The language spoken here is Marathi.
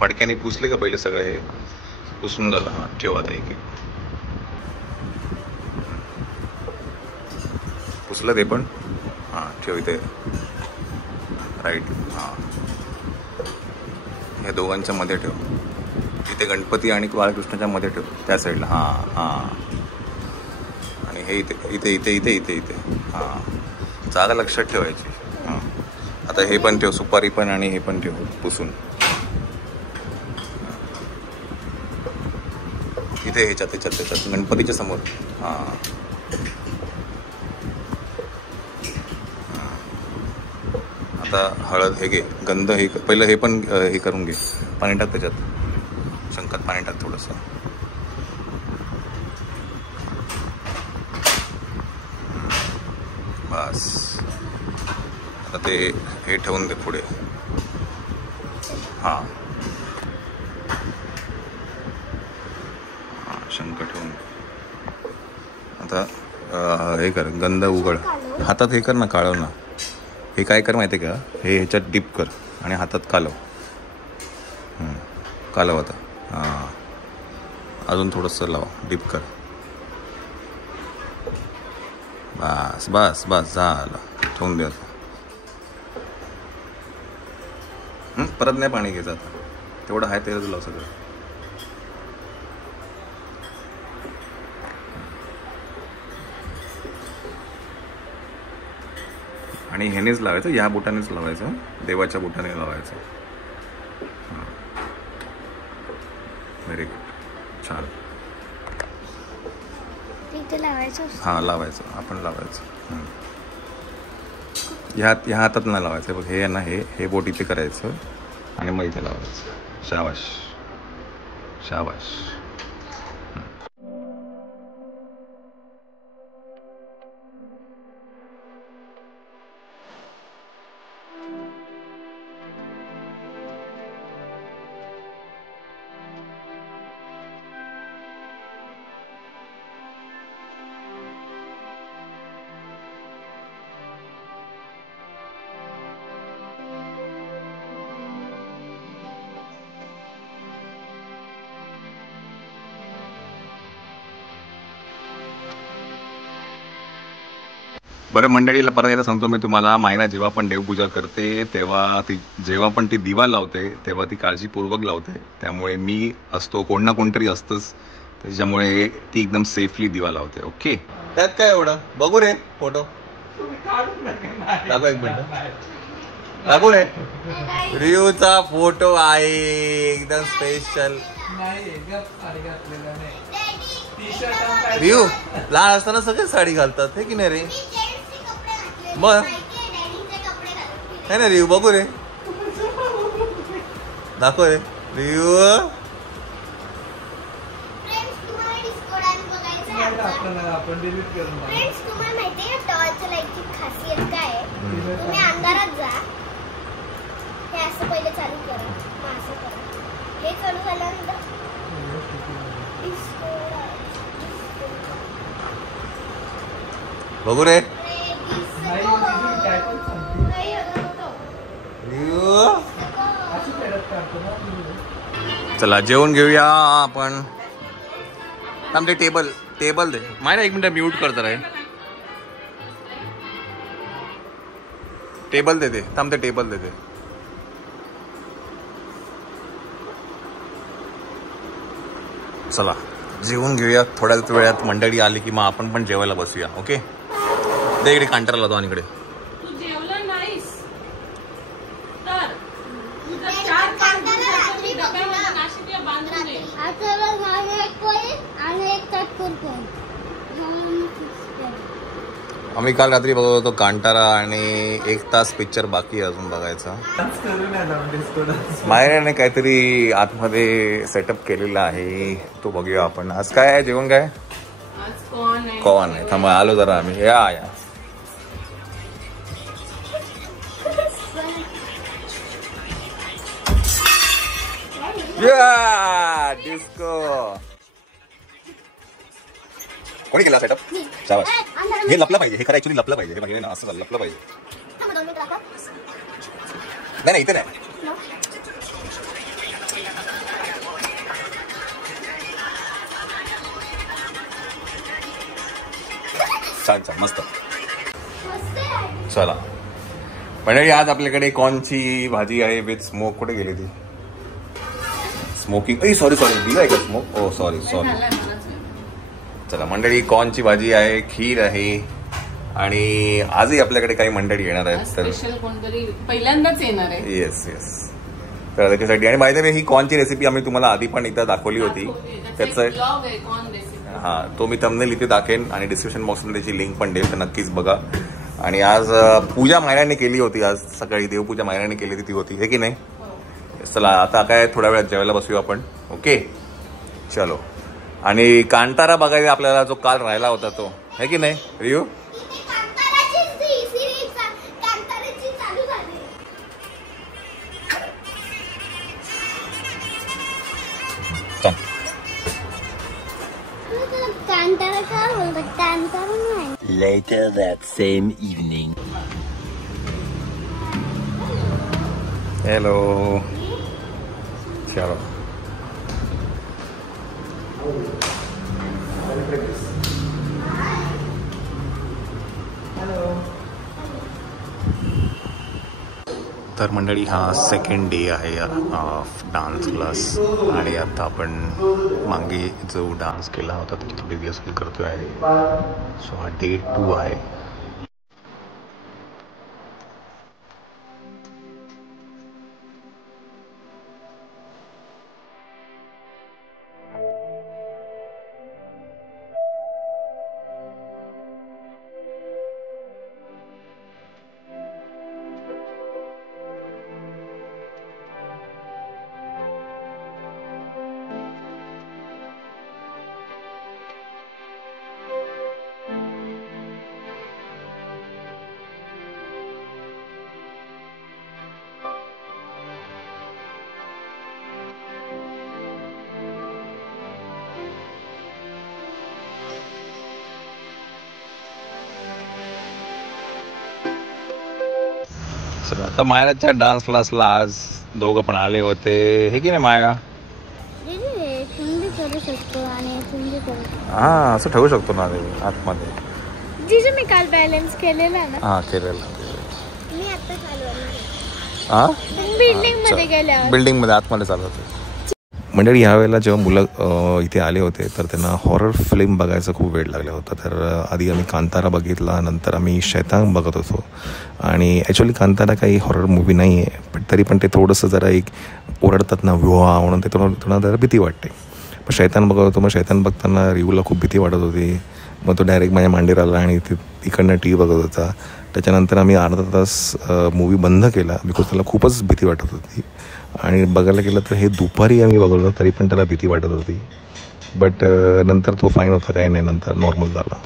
फडक्याने पुसले का पहिले सगळं? हे पुसून झालं. हां ठेव आता एक पुसलं ते पण. हां ठेव इथे राईट. हां हे दोघांच्या मध्ये ठेव. इथे गणपती आणि बाळकृष्णाच्या मध्ये ठेव त्या साईडला. हां हां आणि हे इथे इथे इथे इथे इथे इथे. हां जागा लक्षात ठेवायची. हां आता हे पण ठेव, सुपारी पण आणि हे पण ठेव पुसून इथे ह्याच्यात गणपतीच्या समोर. हां आता हळद हे घे, गंध हे पहिलं हे पण हे करून घे. पाणी टाक त्याच्यात, शंकात पाणी टाक थोडंसं. बस आता ते हे ठेवून दे पुढे. हां शंख ठेवून आता हे कर, गंध उघड. हातात हे कर ना, काढव ना. हे काय कर माहिती आहे का, हे ह्याच्यात डिप कर आणि हातात कालव. कालव आता. हां अजून थोडंसं लाव, डिप कर. बस बस बस झालं, ठेवून दे आता. परत नाही पाणी घ्यायचं आता, तेवढं आहे तेवढं लाव सगळं. आणि ह्यानेच लावायचं, ह्या बोटानेच लावायचं, देवाच्या बोटाने लावायचं. व्हेरी गुड, छान. हां लावायचं, आपण लावायचं. ह्या हातात नाही लावायचं. बघ हे ना, हे बोट इथे करायचं आणि मग इथे लावायचं. शाबाश शाबाश. बरं मंडळीला परत एकदा सांगतो मी तुम्हाला, मायना जेव्हा पण देवपूजा करते तेव्हा जेव्हा पण ती दिवा लावते तेव्हा ती काळजीपूर्वक लावते. त्यामुळे मी असतो, कोण ना कोणतरी असतंच, त्याच्यामुळे ती एकदम सेफली दिवा लावते. ओके, त्यात काय एवढं. बघू रे फोटो, दाखव एक मिनिट, दाखव रे. रियूचा फोटो आहे एकदम स्पेशल. रियू लहान असताना सगळे साडी घालतात, हे की नाही रे? मग नाही ना रियू, बघू रे, दाखव रे रियू. आपण डिलीट करून फ्रेंड्स, तुम्हाला माहिती आहे टॉर्च लाईटची खासियत काय आहे? तुम्ही अंधारात जा, हे असं पहिले चालू करा, मग असं करा. हे चालू झाल्यानंतर बघू रे. चला जेवण घेऊया आपण. थांब, ते टेबल दे मायना, एक मिनिट म्यूट करता रे. टेबल दे, थांब ते टेबल दे. चला जेवून घेऊया. थोड्याच वेळात मंडळी आली की मग आपण पण जेवायला बसूया. ओके, दे इकडे कांटारा लावतो. आणि इकडे आम्ही काल रात्री बघत होतो कांटारा, आणि 1 तास पिक्चर बाकी अजून बघायचा. मायराने काहीतरी आतमध्ये सेटअप केलेला आहे, तो बघूया आपण. आज काय आहे जेवण? काय कॉर्न आहे. थांबा आलो जरा आम्ही. या डिस्को. कोणी केला सेटअप? शाबास. हे लपलं पाहिजे, हे खरं ऍक्च्युली लपलं पाहिजे. हे बघितलं ना, असं लपलं पाहिजे. नाही इथे नाही. छान छान मस्त. चला मंडळी, आज आपल्याकडे कॉर्नची भाजी आहे विथ स्मोक. कुठे गेली ती स्मोकिंग? सॉरी दिलं आहे का स्मोक? ओ सॉरी. चला मंडळी, कॉर्नची भाजी आहे, खीर आहे आणि आजही आपल्याकडे काही मंडळी येणार आहेत. तर पहिल्यांदाच येणार आहे. येस. तर त्याच्यासाठी आणि बाय द वे ही कॉर्नची रेसिपी आम्ही तुम्हाला आधी पण एकदा दाखवली होती. त्याचं तो मी थंबनेल इथे दाखेन आणि डिस्क्रिप्शन बॉक्समध्ये त्याची लिंक पण देईल, तर नक्कीच बघा. आणि आज पूजा मायराने केली होती. आज सकाळी देवपूजा मायराने केली ती होती, हे की नाही? चला आता काय थोड्या वेळात जेवायला बसूया आपण. ओके चलो. आणि कांतारा बघायला आपल्याला जो काल राहिला होता तो, है की नाही रियू? Later that same evening. Hello. चलो. तर मंडळी, हा सेकंड डे आहे ऑफ डान्स क्लास आणि आता आपण मागे जो डान्स केला होता त्याची थोडी रिहर्सल करतोय आहे. सो हा डे 2 आहे. आता मायाच्या डान्स क्लासला आज दोघं पण आले होते, हे की नाही माया? करू शकतो आणि तुम्ही हा असं ठेवू शकतो ना आतमध्ये. जिजे मी काल बॅलन्स केलेला ना. हा केलेला. मी आता चालवणार. हा बिल्डिंग मध्ये गेल्यावर. बिल्डिंग मध्ये आतमध्ये चालवतो. मंडळी, यावेळेला जेव्हा मुलं इथे आले होते तर त्यांना हॉरर फिल्म बघायचा खूप वेळ लागला होता. तर आधी आम्ही कांतारा बघितला, नंतर आम्ही शैतान बघत होतो. आणि ॲक्च्युली कांतारा काही हॉरर मूवी नाही आहे, पण तरी पण ते थोडंसं जरा एक ओरडतात ना विवा म्हणून, ते थोडं जरा भीती वाटते. पण शैतान बघत होतो. मग शैतान बघताना रिव्हूला खूप भीती वाटत होती. मग तो डायरेक्ट माझ्या मांडीवर आला आणि इकडनं TV बघत होता. त्याच्यानंतर आम्ही अर्धा तास मूवी बंद केला बिकॉज त्याला खूपच भीती वाटत होती. आणि बघायला गेलं तर हे दुपारी आम्ही बघत होतो तरी पण त्याला भीती वाटत होती. बट नंतर तो फाईन होता, काही नाही, नंतर नॉर्मल झाला.